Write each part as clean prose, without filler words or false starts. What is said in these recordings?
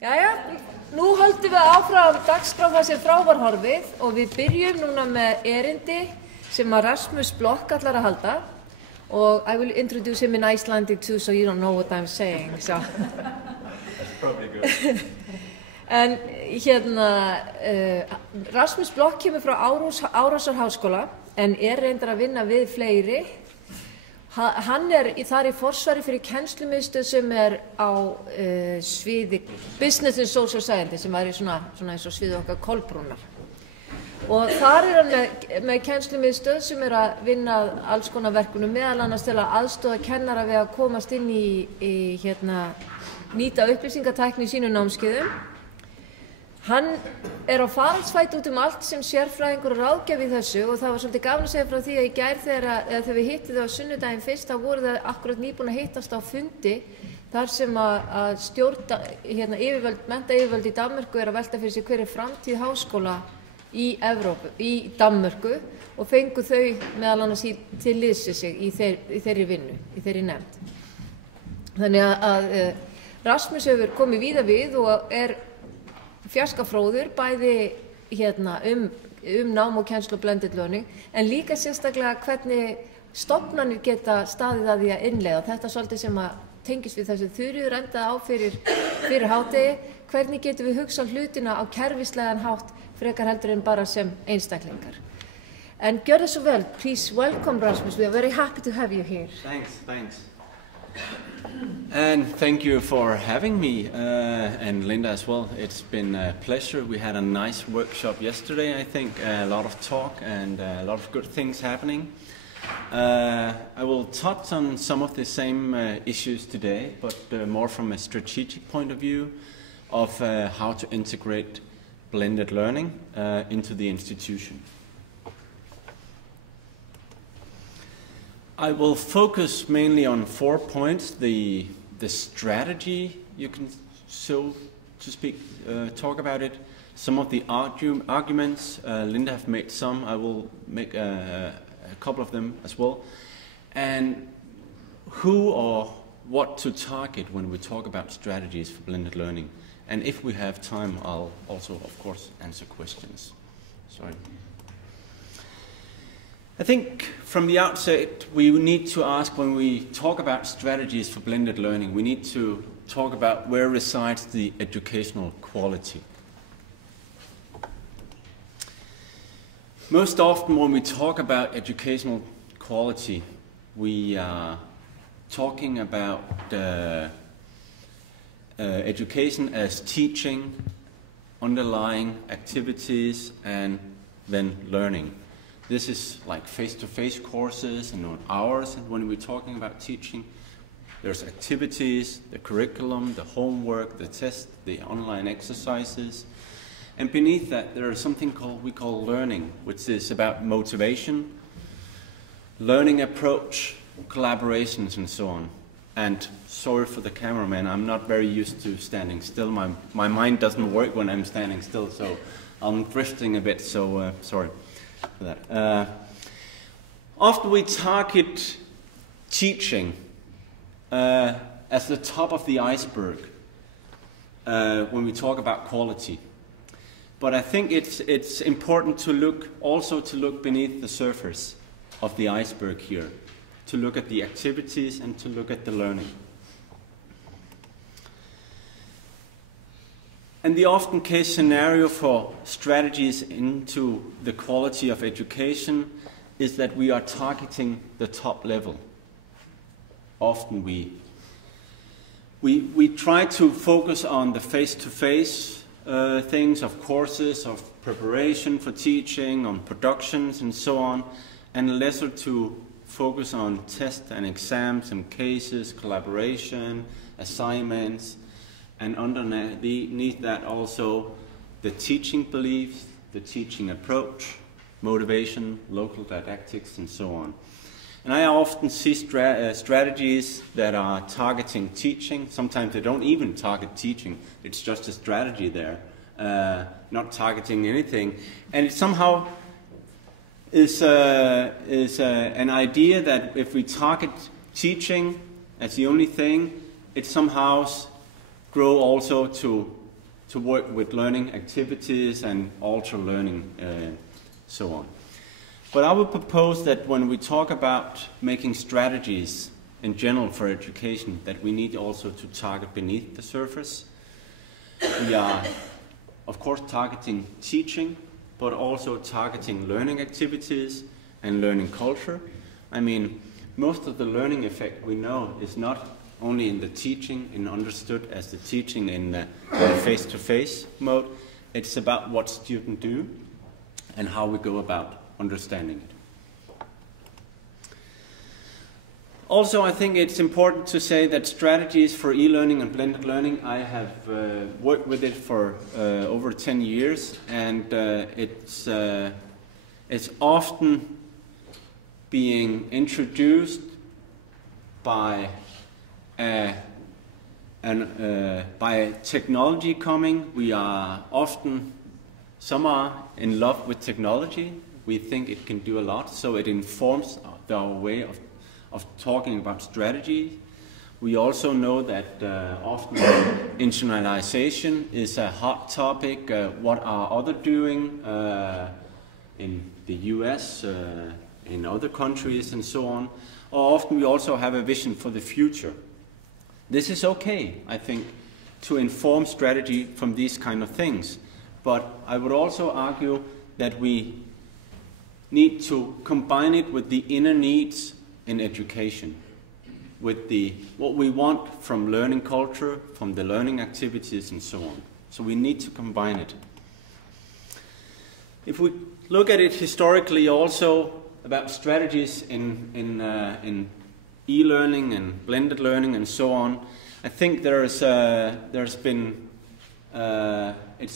Jæja, nú höldum við áfram dagskrá það sem frá var horfið og við byrjum núna með erindi sem að Rasmus Block ætlar að halda og I will introduce him in Icelandic too so you don't know what I'm saying. So. That's probably good. En Rasmus Block kemur frá Árhúsar háskóla en reyndar að vinna við fleiri. Hann þar í forsvari fyrir Kennslumiðstöð sem á sviði Business and Social Science sem svona eins og sviði okkar Kolbrúnar. Og þar hann með Kennslumiðstöð sem að vinna alls konar verkunum meðal annars til að aðstoða kennara við að komast inn í nýta upplýsingatækni í sínu námskeiðum. Hann á faraldsfæti út allt sem sérfræðingur og ráðgjafi í þessu og það var svolítið gaman að segja frá því að í gær þegar við hittum þau á sunnudaginn fyrst þá voru það akkurat nýbúin að hittast á fundi þar sem að stjórna menntaryfirvöld í Danmörku að velta fyrir sig hver framtíð háskóla í Evrópu, í Danmörku og fengu þau meðal annars til liðs sig í þeirri vinnu, í þeirri nefnd. Þannig að Rasmus hefur komið víða við og fjarskafróður bæði nám og kennslu og blended learning en líka sérstaklega hvernig stofnanir geta staðið að því að innleiða. Þetta svolítið sem að tengist við þessu Þuríður endaði á fyrir hádegi. Hvernig getum við hugsað hlutina á kerfislegan hátt frekar heldur en bara sem einstaklingar. En gjörðu svo vel. Please welcome Rasmus. We are very happy to have you here. Thanks. And thank you for having me, and Linda as well. It's been a pleasure. We had a nice workshop yesterday, I think, a lot of talk and a lot of good things happening. I will touch on some of the same issues today, but more from a strategic point of view of how to integrate blended learning into the institution. I will focus mainly on 4 points: the strategy, you can so to speak talk about it, some of the arguments, Linda have made some, I will make a couple of them as well, and who or what to target when we talk about strategies for blended learning. And if we have time, I'll also, of course, answer questions. Sorry. I think from the outset we need to ask, when we talk about strategies for blended learning, we need to talk about where resides the educational quality. Most often when we talk about educational quality, we are talking about education as teaching, underlying activities, and then learning. This is like face-to-face courses and hours, and when we're talking about teaching, there's activities, the curriculum, the homework, the test, the online exercises, and beneath that there is something we call learning, which is about motivation, learning approach, collaborations, and so on. And sorry for the cameraman, I'm not very used to standing still. My mind doesn't work when I'm standing still, so I'm drifting a bit, so sorry for that. Often we target teaching as the top of the iceberg when we talk about quality. But I think it's important to look beneath the surface of the iceberg here, to look at the activities and to look at the learning. And the often case scenario for strategies into the quality of education is that we are targeting the top level. Often we try to focus on the face-to-face things of courses, of preparation for teaching, on productions and so on, and lesser to focus on tests and exams and cases, collaboration, assignments, and underneath that also the teaching beliefs, the teaching approach, motivation, local didactics, and so on. And I often see strategies that are targeting teaching. Sometimes they don't even target teaching. It's just a strategy there, not targeting anything. And it somehow is an idea that if we target teaching as the only thing, it somehow grow also to to work with learning activities and alter learning, so on. But I would propose that when we talk about making strategies in general for education, that we need also to target beneath the surface. We are, of course, targeting teaching, but also targeting learning activities and learning culture. I mean, most of the learning effect we know is not only in the teaching and understood as the teaching in the face-to-face mode. It's about what students do and how we go about understanding it. Also, I think it's important to say that strategies for e-learning and blended learning, I have worked with it for over 10 years, and it's often being introduced by by technology coming. We are often, some are in love with technology. We think it can do a lot, so it informs our way of talking about strategy. We also know that often internationalization is a hot topic. What are others doing in the US, in other countries, and so on. Or often we also have a vision for the future. This is okay, I think, to inform strategy from these kind of things. But I would also argue that we need to combine it with the inner needs in education, with what we want from learning culture, from the learning activities, and so on. So we need to combine it. If we look at it historically also, about strategies in e-learning and blended learning and so on, I think it's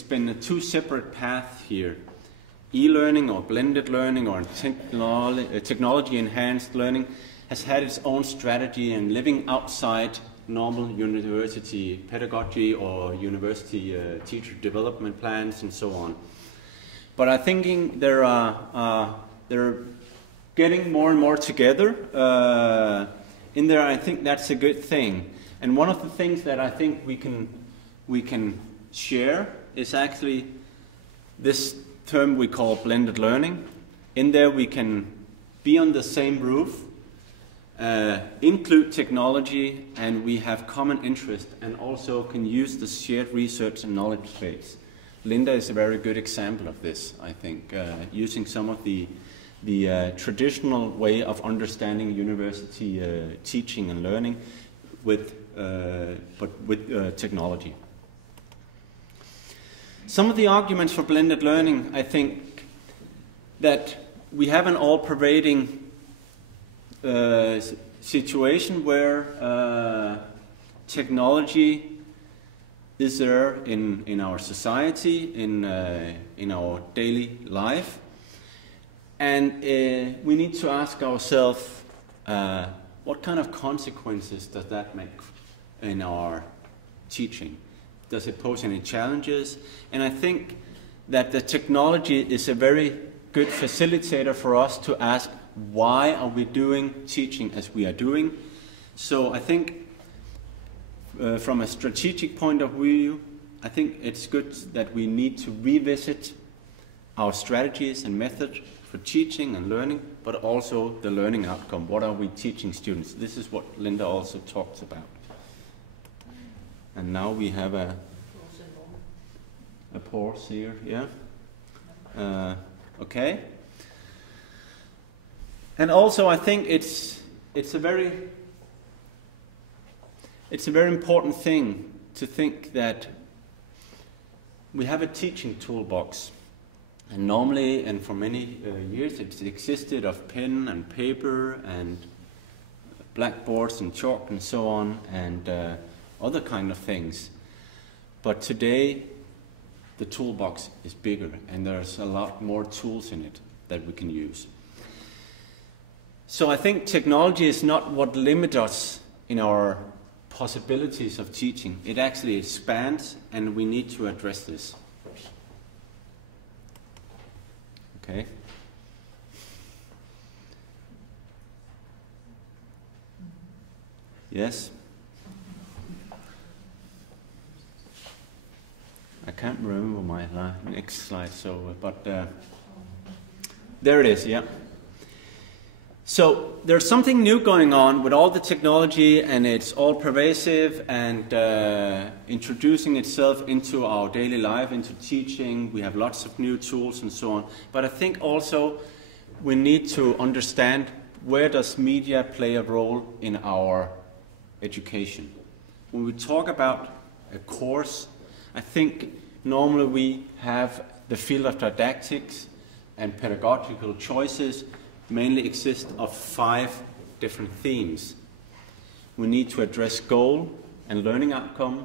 been a two separate paths here. E-learning or blended learning or technology-enhanced learning has had its own strategy and living outside normal university pedagogy or university teacher development plans and so on. But I think they're getting more and more together in there. I think that's a good thing. And one of the things that I think we can share is actually this term we call blended learning. In there we can be on the same roof, include technology, and we have common interest and also can use the shared research and knowledge base. Linda is a very good example of this, I think, using some of the traditional way of understanding university teaching and learning but with technology. Some of the arguments for blended learning, I think, that we have an all-pervading situation where technology is there in our society, in our daily life, and we need to ask ourselves what kind of consequences does that make in our teaching? Does it pose any challenges? And I think that the technology is a very good facilitator for us to ask, why are we doing teaching as we are doing? So I think from a strategic point of view, I think it's good that we need to revisit our strategies and methods for teaching and learning, but also the learning outcome. What are we teaching students? This is what Linda also talks about. And now we have a pause here, yeah? Okay. And also I think it's a very important thing to think that we have a teaching toolbox. And normally, and for many years, it's existed of pen and paper and blackboards and chalk and so on, and other kind of things. But today, the toolbox is bigger, and there's a lot more tools in it that we can use. So I think technology is not what limits us in our possibilities of teaching. It actually expands, and we need to address this. Okay. Yes. I can't remember my next slide, so, but there it is, yeah. So there's something new going on with all the technology, and it's all pervasive and introducing itself into our daily life, into teaching. We have lots of new tools and so on. But I think also we need to understand, where does media play a role in our education? When we talk about a course, I think normally we have the field of didactics and pedagogical choices mainly exist of 5 different themes. We need to address goal and learning outcome.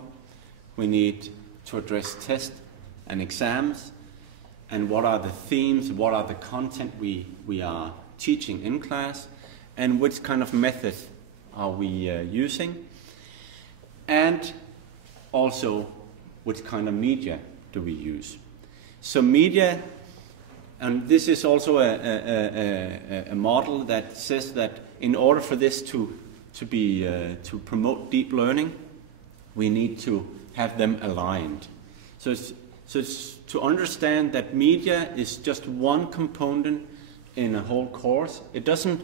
We need to address test and exams. And what are the themes, what are the content we are teaching in class, and which kind of method are we using. And also, which kind of media do we use. So media, and this is also a model that says that in order for this to promote deep learning, we need to have them aligned. So it's to understand that media is just one component in a whole course. It doesn't,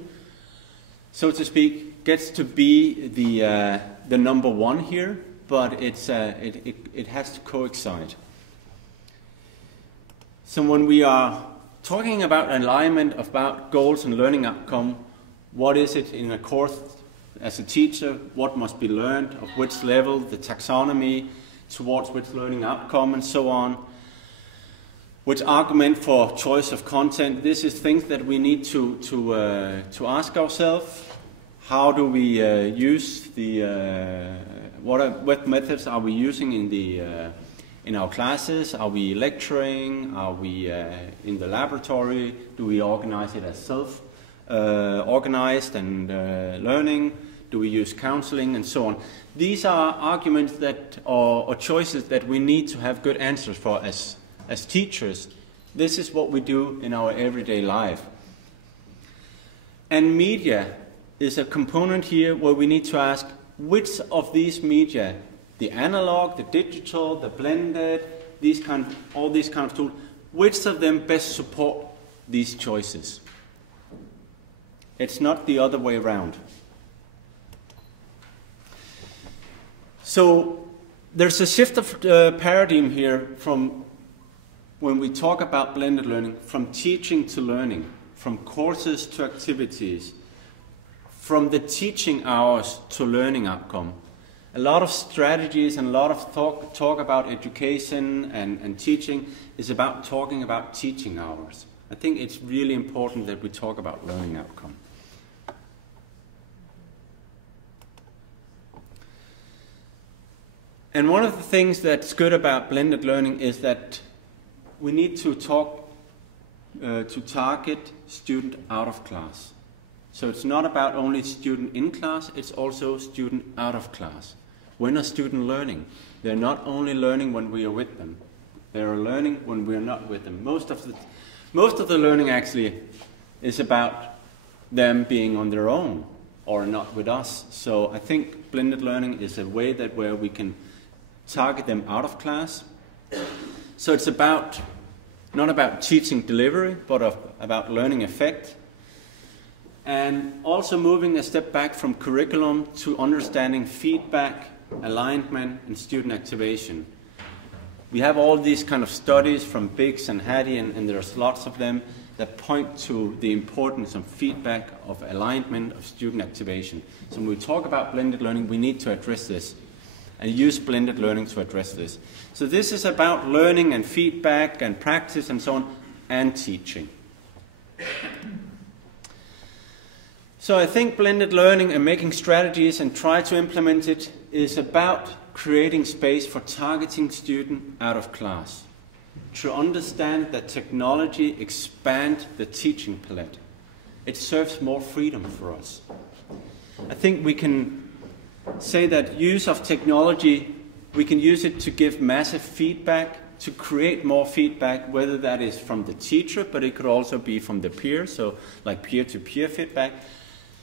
so to speak, gets to be the number one here, but it has to coincide. So when we are talking about alignment, about goals and learning outcome, what is it in a course as a teacher, what must be learned, of which level, the taxonomy, towards which learning outcome and so on, which argument for choice of content. This is things that we need to ask ourselves. How do we use what methods are we using in our classes? Are we lecturing? Are we in the laboratory? Do we organize it as self-organized and learning? Do we use counseling and so on? These are arguments that, or choices that we need to have good answers for as teachers. This is what we do in our everyday life. And media is a component here where we need to ask, which of these media, the analog, the digital, the blended, all these kind of tools, which of them best support these choices? It's not the other way around. So there's a shift of paradigm here from when we talk about blended learning, from teaching to learning, from courses to activities, from the teaching hours to learning outcome. A lot of strategies and a lot of talk about education and teaching is about talking about teaching hours. I think it's really important that we talk about learning outcome. And one of the things that's good about blended learning is that we need to target student out of class. So it's not about only student in class, it's also student out of class. When are students learning? They're not only learning when we are with them, they are learning when we are not with them. Most of the learning actually is about them being on their own or not with us. So I think blended learning is a way where we can target them out of class. So it's not about teaching delivery, but about learning effect. And also moving a step back from curriculum to understanding feedback, alignment, and student activation. We have all these kind of studies from Biggs and Hattie, and there's lots of them that point to the importance of feedback, of alignment, of student activation. So when we talk about blended learning, we need to address this and use blended learning to address this. So this is about learning and feedback and practice and so on, and teaching. So I think blended learning and making strategies and try to implement it is about creating space for targeting students out of class, to understand that technology expands the teaching palette. It serves more freedom for us. I think we can say that use of technology, we can use it to give massive feedback, to create more feedback, whether that is from the teacher, but it could also be from the peer, so like peer-to-peer feedback.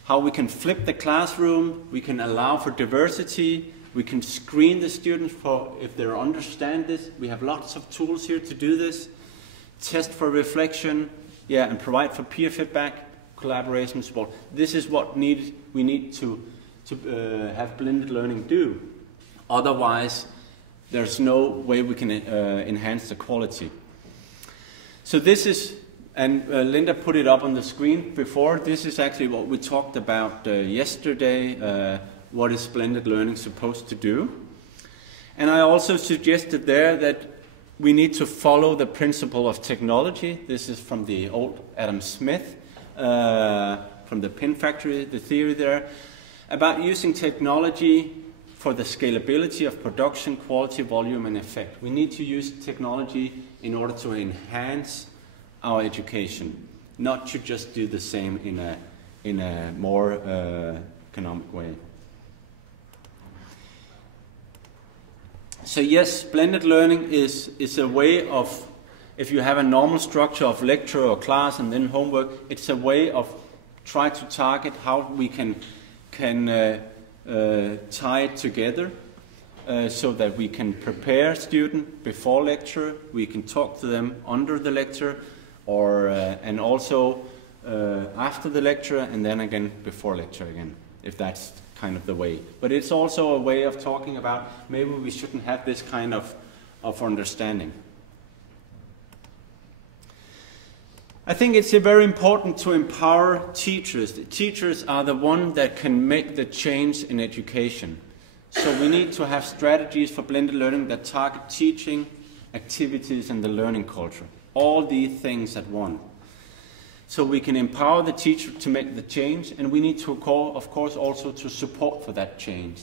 How we can flip the classroom, we can allow for diversity, We can screen the students for if they understand this. We have lots of tools here to do this. Test for reflection, yeah, and provide for peer feedback, collaboration support. This is what we need to have blended learning do. Otherwise, there's no way we can enhance the quality. So this is, and Linda put it up on the screen before, this is actually what we talked about yesterday, what is blended learning supposed to do. And I also suggested there that we need to follow the principle of technology. This is from the old Adam Smith, from the pin factory, the theory there, about using technology for the scalability of production, quality, volume, and effect. We need to use technology in order to enhance our education, not to just do the same in a more economic way. So yes, blended learning is a way of, if you have a normal structure of lecture or class and then homework, it's a way of try to target how we can tie it together so that we can prepare students before lecture, we can talk to them under the lecture, or and also after the lecture, and then again before lecture again, if that's kind of the way. But it's also a way of talking about maybe we shouldn't have this kind of understanding. I think it's very important to empower teachers. The teachers are the ones that can make the change in education. So we need to have strategies for blended learning that target teaching, activities, and the learning culture. All these things at once. So we can empower the teacher to make the change, and we need to, of course, also to support for that change.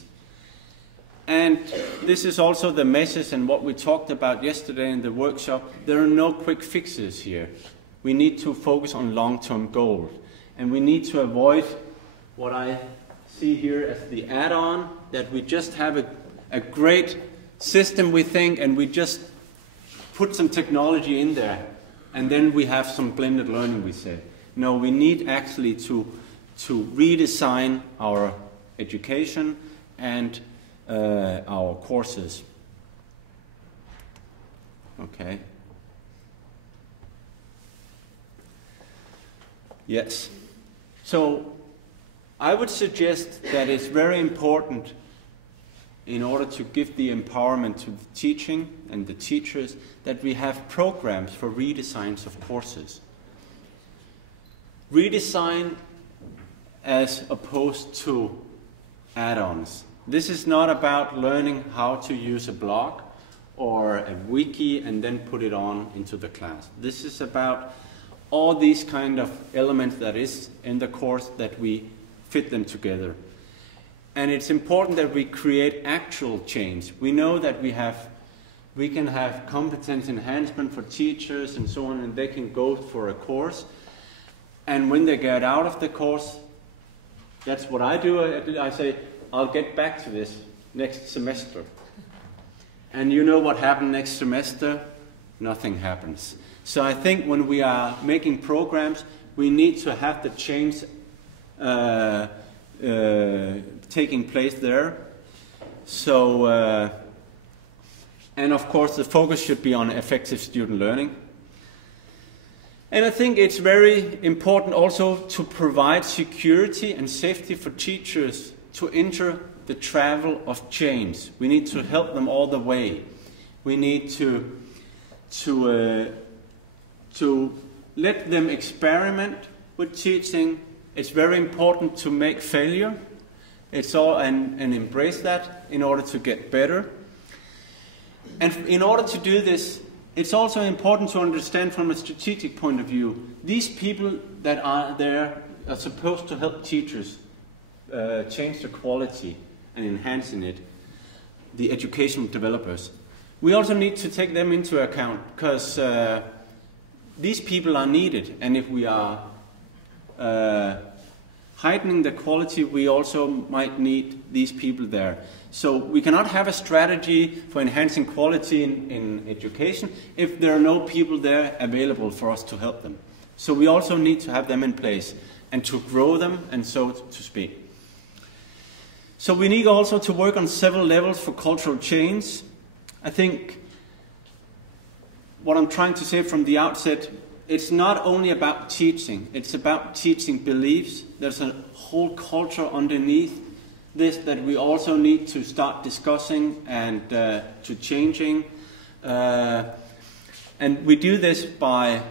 And this is also the message and what we talked about yesterday in the workshop. There are no quick fixes here. We need to focus on long-term goals. And we need to avoid what I see here as the add-on, that we just have a great system, we think, and we just put some technology in there. And then we have some blended learning, we say. No, we need actually to redesign our education and our courses. Okay. Yes. So I would suggest that it's very important, in order to give the empowerment to the teaching and the teachers, that we have programs for redesigns of courses. Redesign as opposed to add-ons. This is not about learning how to use a blog or a wiki and then put it on into the class. This is about all these kind of elements that is in the course, that we fit them together. And it's important that we create actual change. We know that we can have competence enhancement for teachers and so on, and they can go for a course. And when they get out of the course, that's what I do. I say, I'll get back to this next semester. And you know what happened next semester? Nothing happens. So I think when we are making programs, we need to have the change taking place there. So, and of course the focus should be on effective student learning. And I think it's very important also to provide security and safety for teachers to enter the travel of change. We need to help them all the way. We need to let them experiment with teaching. It's very important to make failure. It's all and embrace that in order to get better. And in order to do this, it's also important to understand from a strategic point of view, these people that are there are supposed to help teachers change the quality and enhancing it, the educational developers. We also need to take them into account, because these people are needed, and if we are heightening the quality, we also might need these people there. So we cannot have a strategy for enhancing quality in education if there are no people there available for us to help them. So we also need to have them in place and to grow them, and so to speak. So we need also to work on several levels for cultural change. I think what I'm trying to say from the outset, it's not only about teaching, it's about teaching beliefs. There's a whole culture underneath this that we also need to start discussing and to changing. And we do this by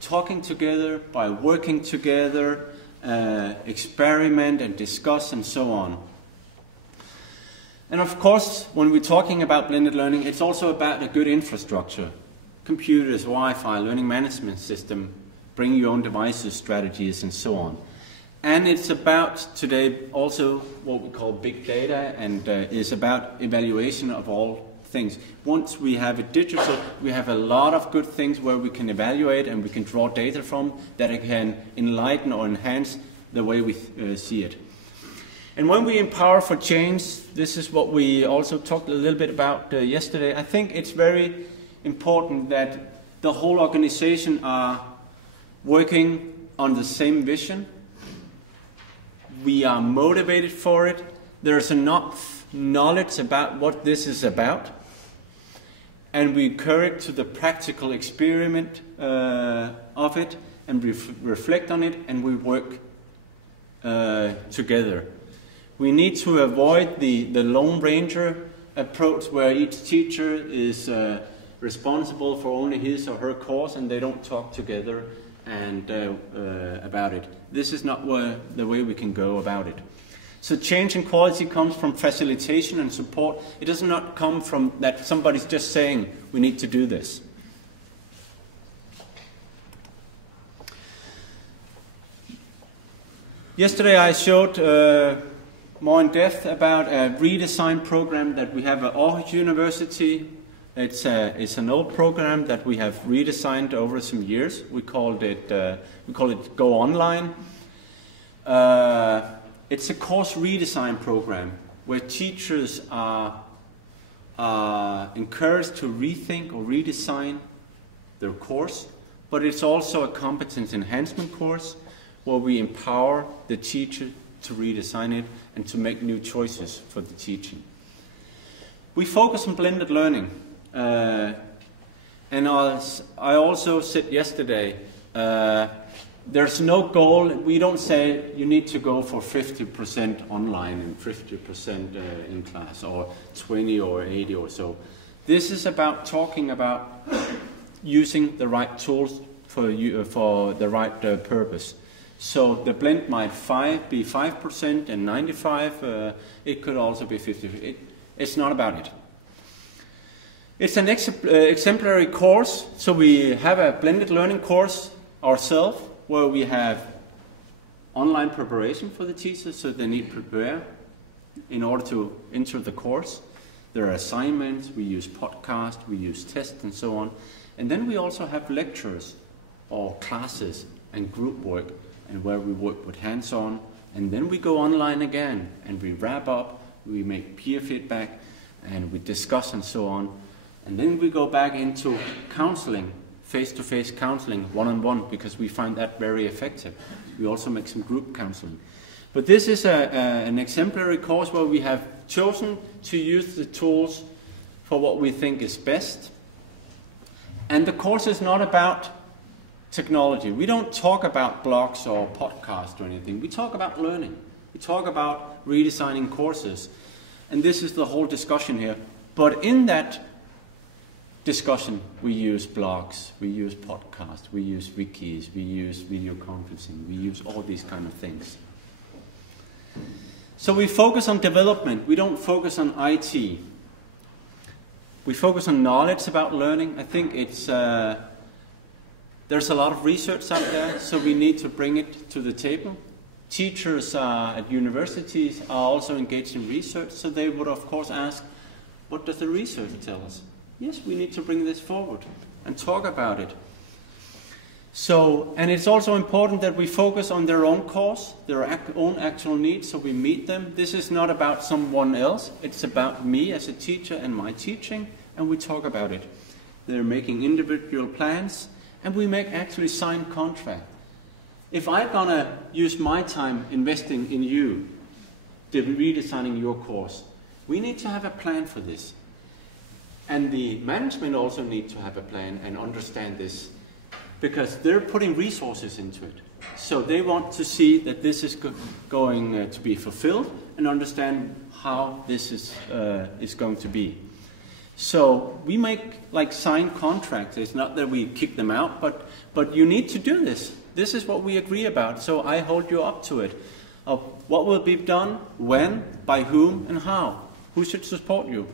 talking together, by working together, experiment and discuss and so on. And of course, when we're talking about blended learning, it's also about a good infrastructure. Computers, Wi-Fi, learning management system, bring your own devices, strategies, and so on. And it's about today also what we call big data, and is about evaluation of all things. Once we have it digital, we have a lot of good things where we can evaluate and we can draw data from that can enlighten or enhance the way we see it. And when we empower for change, this is what we also talked a little bit about yesterday. I think it's very important that the whole organization are working on the same vision. We are motivated for it. There's enough knowledge about what this is about. And we encourage to the practical experiment of it, and reflect on it, and we work together. We need to avoid the Lone Ranger approach where each teacher is responsible for only his or her course and they don't talk together and about it. This is not the way we can go about it. So change in quality comes from facilitation and support. It does not come from that somebody's just saying we need to do this. Yesterday I showed more in depth about a redesign program that we have at Aarhus University. It's an old program that we have redesigned over some years. We call it Go Online. It's a course redesign program where teachers are encouraged to rethink or redesign their course, but it's also a competence enhancement course where we empower the teacher to redesign it and to make new choices for the teaching. We focus on blended learning. And as I also said yesterday, there's no goal. We don't say you need to go for 50% online and 50% in class, or 20 or 80 or so. This is about talking about using the right tools for the right purpose. So the blend might be 5% and 95%. It could also be 50%. It's not about it. It's an exemplary course. So we have a blended learning course ourselves where we have online preparation for the teachers, so they need to prepare in order to enter the course. There are assignments, we use podcasts, we use tests and so on. And then we also have lectures or classes and group work, and where we work with hands-on, and then we go online again and we wrap up, we make peer feedback and we discuss and so on, and then we go back into counseling, face-to-face counseling, one-on-one, because we find that very effective. We also make some group counseling. But this is an exemplary course where we have chosen to use the tools for what we think is best. And the course is not about technology. We don't talk about blogs or podcasts or anything. We talk about learning. We talk about redesigning courses. And this is the whole discussion here. But in that discussion, we use blogs, we use podcasts, we use wikis, we use video conferencing, we use all these kind of things. So we focus on development. We don't focus on IT. We focus on knowledge about learning. I think it's there's a lot of research out there, so we need to bring it to the table. Teachers at universities are also engaged in research, so they would of course ask, what does the research tell us? Yes, we need to bring this forward and talk about it. So, and it's also important that we focus on their own cause, their own actual needs, so we meet them. This is not about someone else, it's about me as a teacher and my teaching, and we talk about it. They're making individual plans, and we make actually signed contract. If I'm gonna use my time investing in you, redesigning your course. We need to have a plan for this. And the management also need to have a plan and understand this, because they're putting resources into it. So they want to see that this is going to be fulfilled and understand how this is going to be. So we make like signed contracts. It's not that we kick them out, but you need to do this. This is what we agree about. So I hold you up to it. Of what will be done, when, by whom, and how. Who should support you?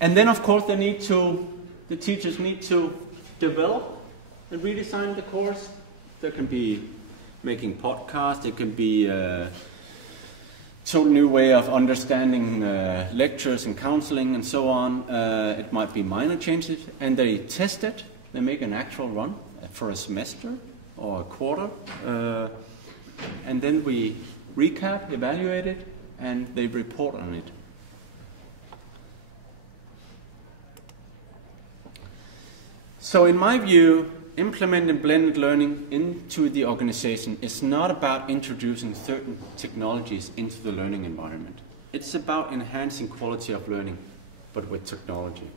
And then, of course, the teachers need to develop and redesign the course. There can be making podcasts. It can be a total new way of understanding lectures and counseling and so on. It might be minor changes, and they test it. They make an actual run for a semester or a quarter, and then we recap, evaluate it, and they report on it. So in my view, implementing blended learning into the organization is not about introducing certain technologies into the learning environment. It's about enhancing quality of learning, but with technology.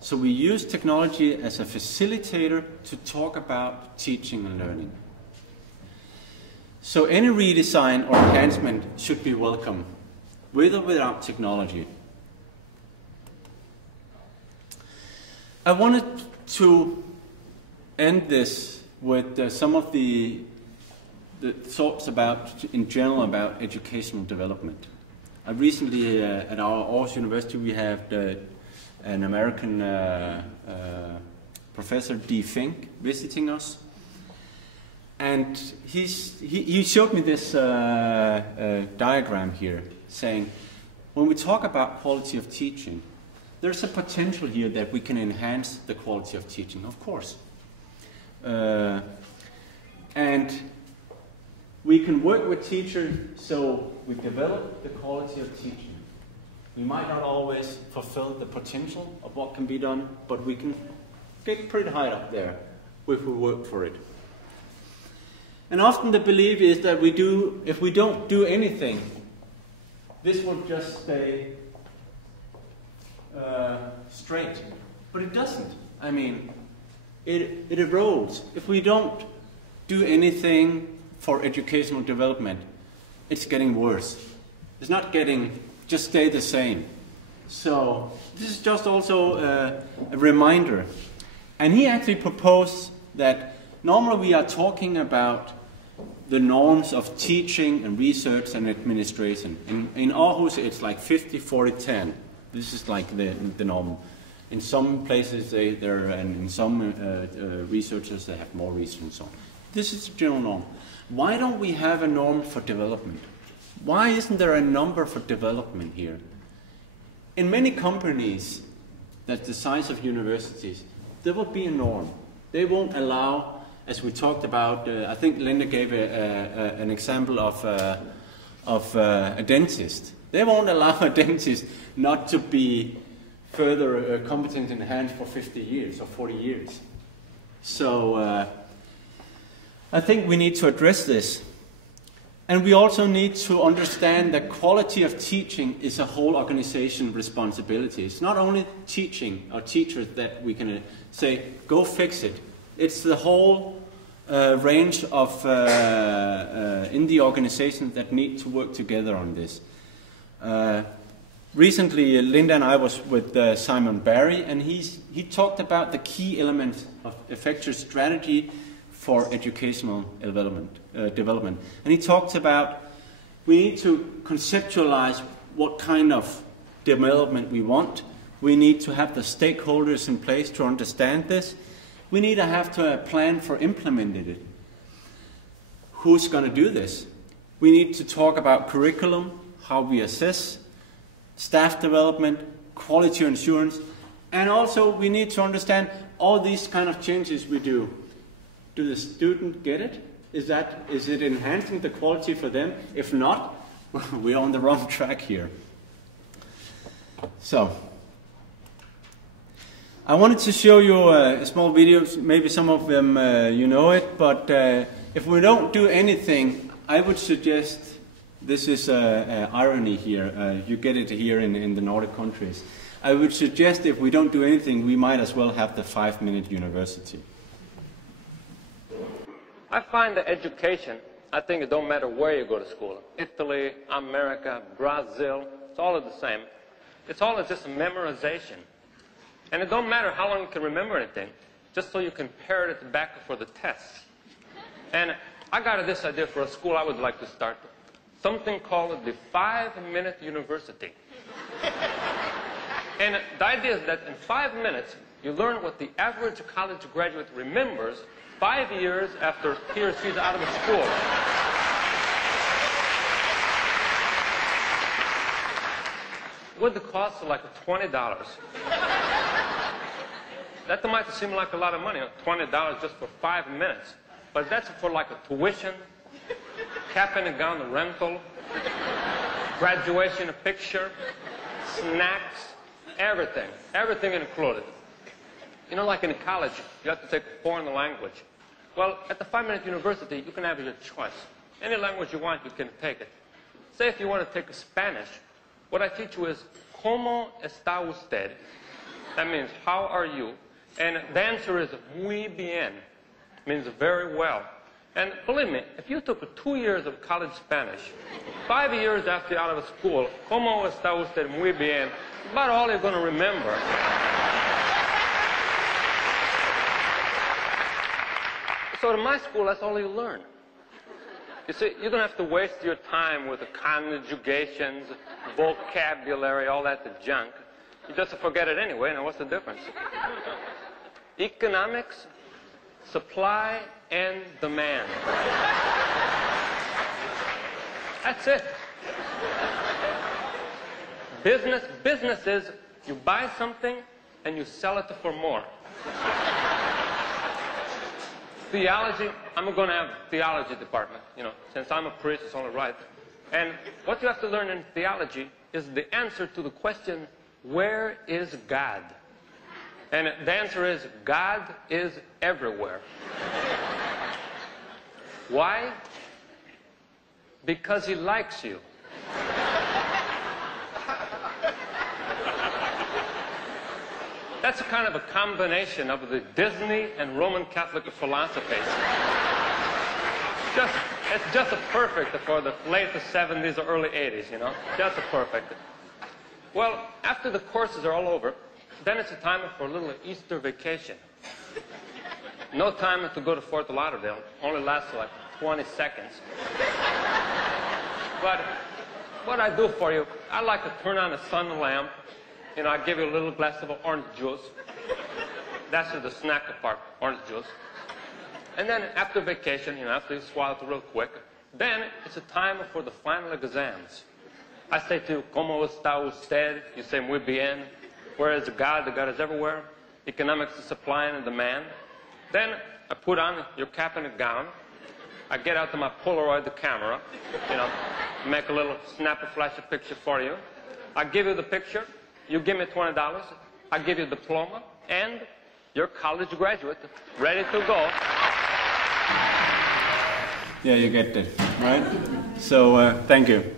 So we use technology as a facilitator to talk about teaching and learning. So any redesign or enhancement should be welcome, with or without technology. I wanted to end this with some of the thoughts in general about educational development. Recently at our Aarhus University we have an American professor, D. Fink, visiting us. And he showed me this diagram here, saying, when we talk about quality of teaching, there's a potential here that we can enhance the quality of teaching, of course. And we can work with teachers so we develop the quality of teaching. We might not always fulfill the potential of what can be done, but we can get pretty high up there if we work for it. And often the belief is that if we don't do anything, this will just stay straight. But it doesn't. I mean, it erodes. If we don't do anything for educational development, it's getting worse. It's not just stay the same. So this is just also a reminder. And he actually proposed that normally we are talking about the norms of teaching and research and administration. In Aarhus it's like 50-40-10. This is like the norm. In some places and in some researchers they have more research and so on. This is the general norm. Why don't we have a norm for development? Why isn't there a number for development here? In many companies that's the size of universities, there will be a norm. They won't allow, as we talked about, I think Linda gave an example of a dentist. They won't allow a dentist not to be further competent and enhanced for 50 years or 40 years. So I think we need to address this. And we also need to understand that quality of teaching is a whole organization responsibility. It's not only teaching or teachers that we can say, go fix it. It's the whole range of in the organization that need to work together on this. Recently, Linda and I was with Simon Barry, and he talked about the key elements of effective strategy for educational development. And he talked about we need to conceptualize what kind of development we want. We need to have the stakeholders in place to understand this. We need to have a plan for implementing it. Who's going to do this? We need to talk about curriculum, how we assess, staff development, quality assurance, and also we need to understand all these kind of changes we do. Do the student get it? Is it enhancing the quality for them? If not, we're on the wrong track here. So, I wanted to show you a small video. Maybe some of them you know it, but if we don't do anything, I would suggest This is irony here. You get it here in the Nordic countries. I would suggest if we don't do anything, we might as well have the 5-minute university. I find that education, I think it don't matter where you go to school. Italy, America, Brazil, it's all the same. It's all just memorization. And it don't matter how long you can remember anything, just so you can parrot it back for the tests. And I got this idea for a school I would like to start. Something called the 5-minute university. And the idea is that in 5 minutes, you learn what the average college graduate remembers 5 years after he or she's out of school. With the cost of like $20. That might seem like a lot of money, $20 just for 5 minutes. But that's for like a tuition, cap and gown rental, graduation picture, snacks, everything. Everything included. You know, like in college, you have to take a foreign language. Well, at the 5-minute university, you can have your choice. Any language you want, you can take it. Say if you want to take Spanish, what I teach you is, ¿Cómo está usted? That means, how are you? And the answer is, muy bien. Means very well. And believe me, if you took 2 years of college Spanish, 5 years after you're out of school, ¿Cómo está usted? Muy bien. About all you're going to remember. So in my school, that's all you learn. You see, you don't have to waste your time with the conjugations, vocabulary, all that junk. You just forget it anyway, and what's the difference? Economics, supply, and demand. That's it. Business is you buy something and you sell it for more. Theology, I'm going to have a theology department. You know, since I'm a priest, it's only right. And what you have to learn in theology is the answer to the question, where is God? And the answer is, God is everywhere. Why? Because he likes you. That's a kind of a combination of the Disney and Roman Catholic philosophies. It's just a perfect for the late 70s or early 80s, you know? Just a perfect. Well, after the courses are all over, then it's a time for a little Easter vacation. No time to go to Fort Lauderdale. Only lasts like 20 seconds. But what I do for you, I like to turn on a sun lamp. You know, I give you a little glass of orange juice. That's the snack part, orange juice. And then after vacation, you know, after you swallow it real quick, then it's a time for the final exams. I say to you, ¿Cómo está usted? You say, muy bien. Where is God? The God is everywhere. Economics is supply and demand. Then I put on your cap and a gown. I get out to my Polaroid, the camera, you know, make a little snap a flash a picture for you. I give you the picture. You give me $20, I give you a diploma, and you're a college graduate, ready to go. Yeah, you get it, right? So, thank you.